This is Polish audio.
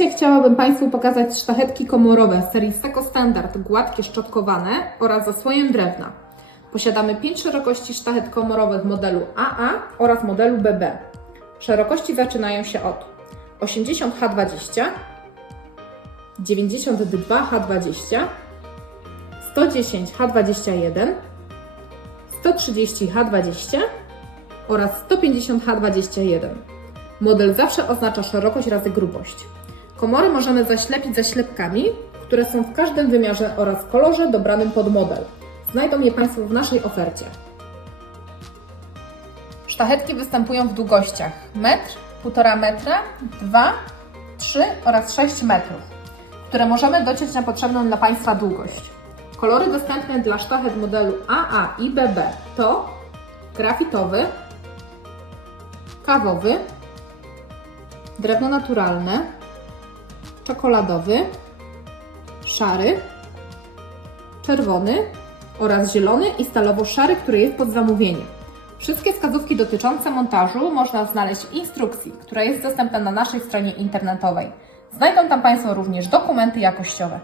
Dzisiaj chciałabym Państwu pokazać sztachetki komorowe serii Seco Standard, gładkie, szczotkowane oraz zasłojem drewna. Posiadamy 5 szerokości sztachet komorowych modelu AA oraz modelu BB. Szerokości zaczynają się od 80H20, 92H20, 110H21, 130H20 oraz 150H21. Model zawsze oznacza szerokość razy grubość. Komory możemy zaślepić zaślepkami, które są w każdym wymiarze oraz kolorze dobranym pod model. Znajdą je Państwo w naszej ofercie. Sztachetki występują w długościach metr, 1,5 metra, 2, 3 oraz 6 metrów, które możemy dociąć na potrzebną dla Państwa długość. Kolory dostępne dla sztachet modelu AA i BB to grafitowy, kawowy, drewno naturalne, czekoladowy, szary, czerwony oraz zielony i stalowo-szary, który jest pod zamówienie. Wszystkie wskazówki dotyczące montażu można znaleźć w instrukcji, która jest dostępna na naszej stronie internetowej. Znajdą tam Państwo również dokumenty jakościowe.